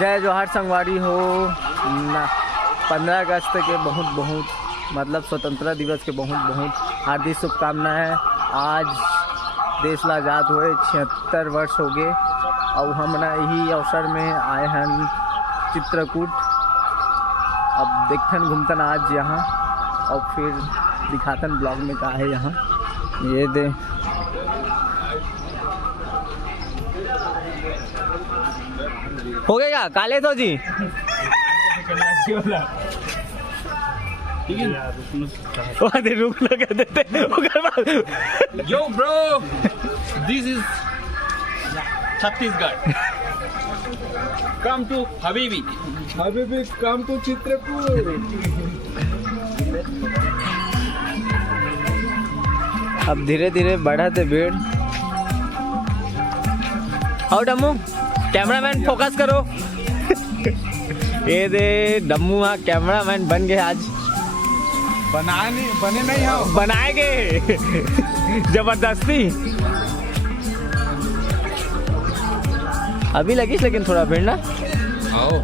जय जोहार संगवारी हो ना। 15 अगस्त के बहुत मतलब स्वतंत्रता दिवस के बहुत हार्दिक शुभकामनाएं। आज देश ला आज़ाद हुए 76 वर्ष हो गए और हमरा यही अवसर में आए हैं चित्रकूट। अब देखते घूमतन आज यहाँ और फिर दिखातन ब्लॉग में का है यहाँ। ये दे हो गया काले तो जी रुक लगा देते। Yo bro, this is Chhattisgarh. Come to Habibi. Habibi, come to Chitrakoot. अब धीरे धीरे बढ़ाते भीड़। आओ डम्मू कैमरामैन फोकस करो। ये दे डम्मू कैमरामैन बन गए आज। बने नहीं हो, बनाएंगे जबरदस्ती। अभी लगी लेकिन थोड़ा भीड़ ना। आओ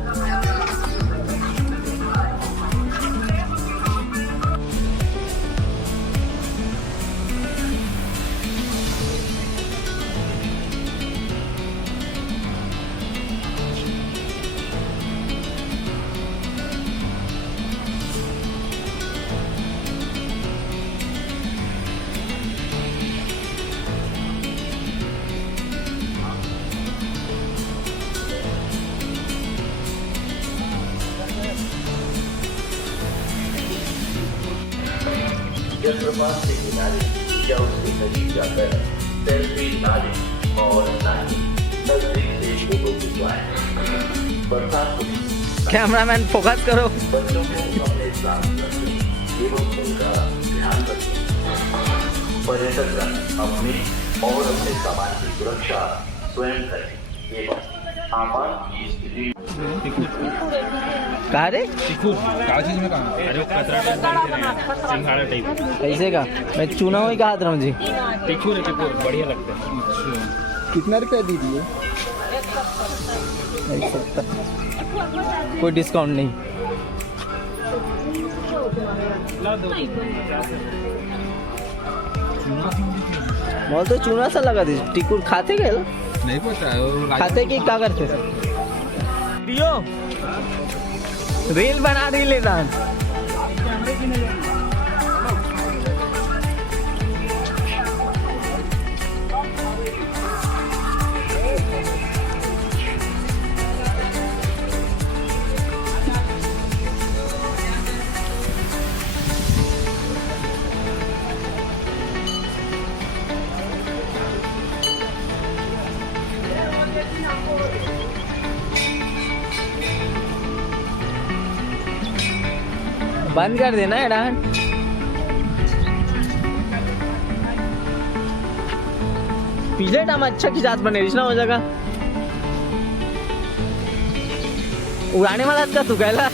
जलप्रपात के किनारे या उसके करीब जाकर सेल्फी ना लें और ना ही नजदीक से फोटो खिंचवाएं। बरसात में कैमरामैन फोकस करो। बच्चों को अपने साथ रखें एवं उनका ध्यान रखें। पर्यटकगण अपने और अपने सामान की सुरक्षा स्वयं करें एवं आपात की स्थिति कहा रे कागज में कहाँ? अरे कचरा टाइप सिंघाड़ा टाइप ऐसे का मैं चुना हुई कहा था जी। टिकूर बढ़िया लगता है। कितना रुपया दी दिए? 170 कोई डिस्काउंट नहीं। बोल तो चूना सा लगा दी। टिकुर खाते गए नहीं पता खाते कि क्या करते वीडियो रील बना दी लेता। बंद कर देना है डांट। पिछले टाइम अच्छा की जात बने ना हो जाएगा। उड़ाने वाला का तू कहला।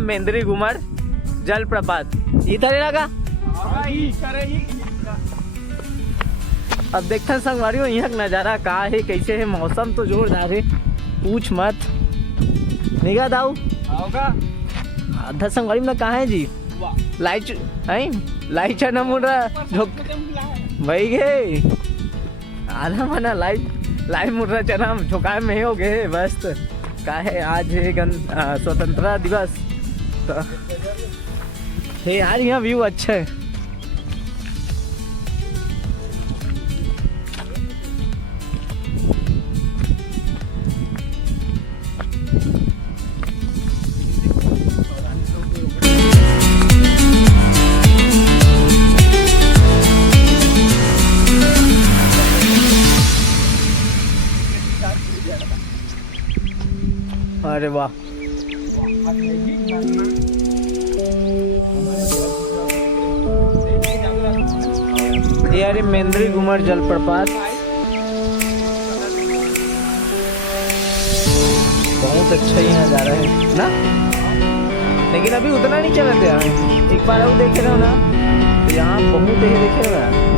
मेंद्री घुमर जलप्रपात इधर लगा। अब देखते हैं संगवारी यहाँ का नज़ारा का है, कैसे है मौसम तो जोरदार है। पूछ मत। निगाह दाऊ आधा संगवारी में कहाँ है जी? लाइट लाइट ना मुड़ा झोंक भाई गे आधा मना लाइट मुड़ा चना झोंकाए में हो गए बस। का है आज है स्वतंत्रता दिवस तो हे यार यहाँ व्यू अच्छा है। अरे वाह ये अरे मेंद्री घुमर जलप्रपात बहुत अच्छा ही नजारा है ना, लेकिन अभी उतना नहीं चलते यार। एक बार और देखे रहो ना तो यहाँ बहुत ही देखे ना।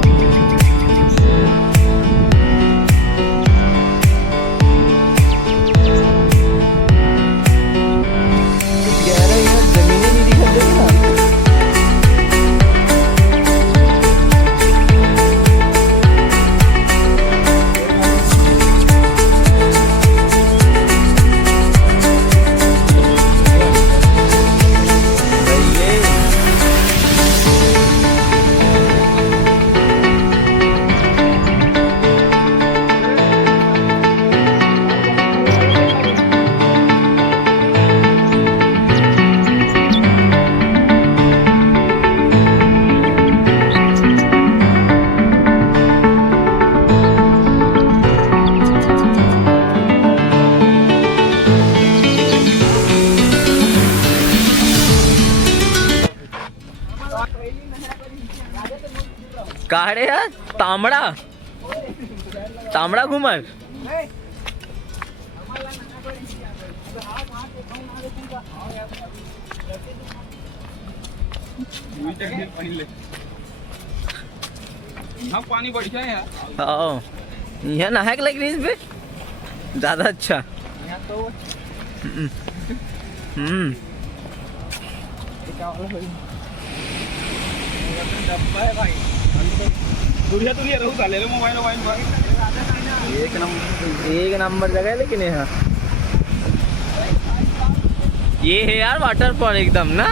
काड़े है तांबड़ा घूमर पानी बढ़िया है यार। यहाँ नहाए के लग इस पे ज्यादा अच्छा। एक नंबर जगह है लेकिन यहाँ ये है यार वाटरफॉल एकदम ना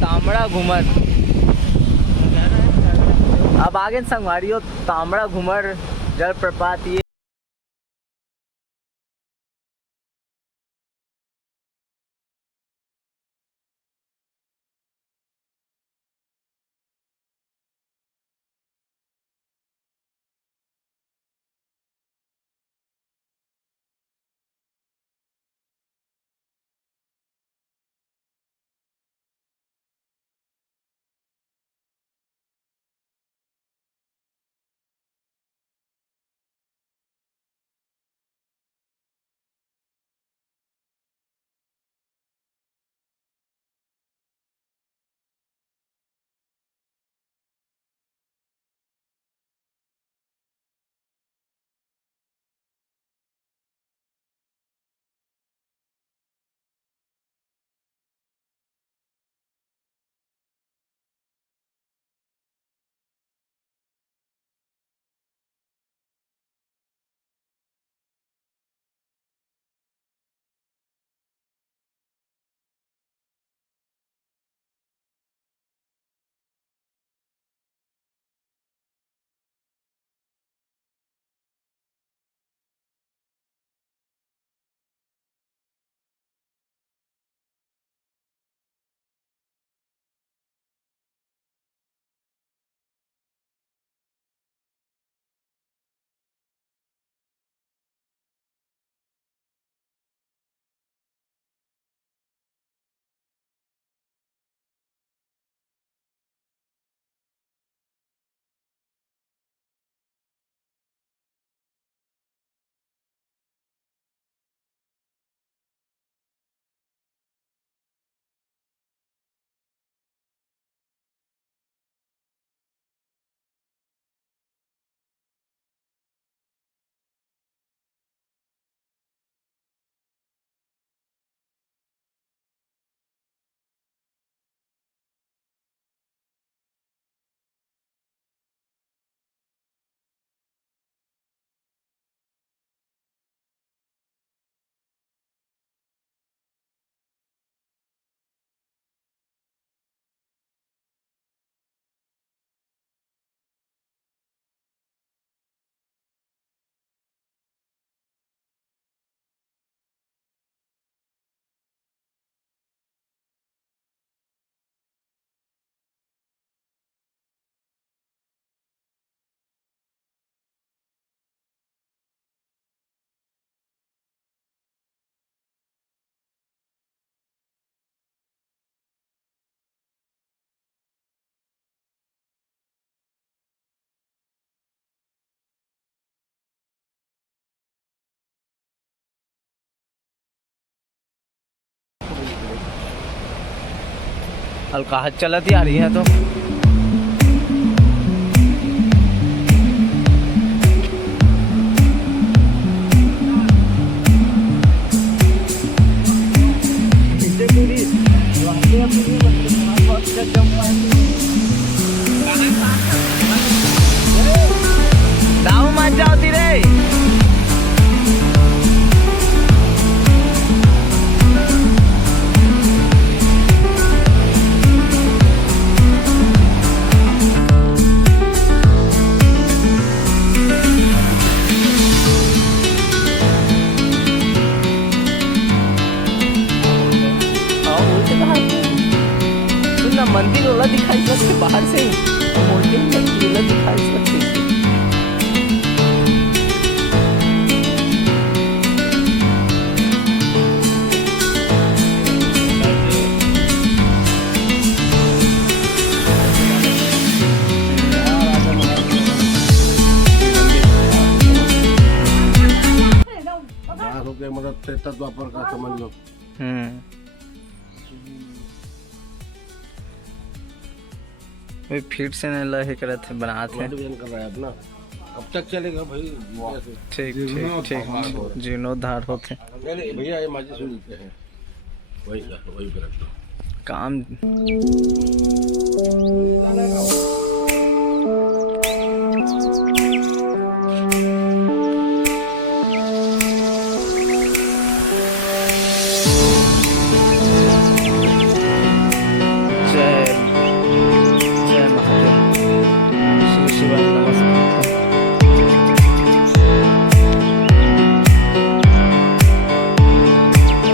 तांबड़ा घुमर। अब आगे संगवारी हो तांबड़ा घुमर जलप्रपात ये अलकाहत चलती आ रही है तो दाऊ मत जाती रे। मंदिर वाला दिखाई सकते बाहर से मंदिर वाला दिखाई सकते। मदद से तत्वापर का समझ लो। फिर से नहीं लहे करे थे बनाते हैं। कर रहा है अपना, अब तक चलेगा भाई। ठीक ठीक ठीक जीर्णोद्धार होते भैया ये माजी सुन लेते हैं वही कर दो। काम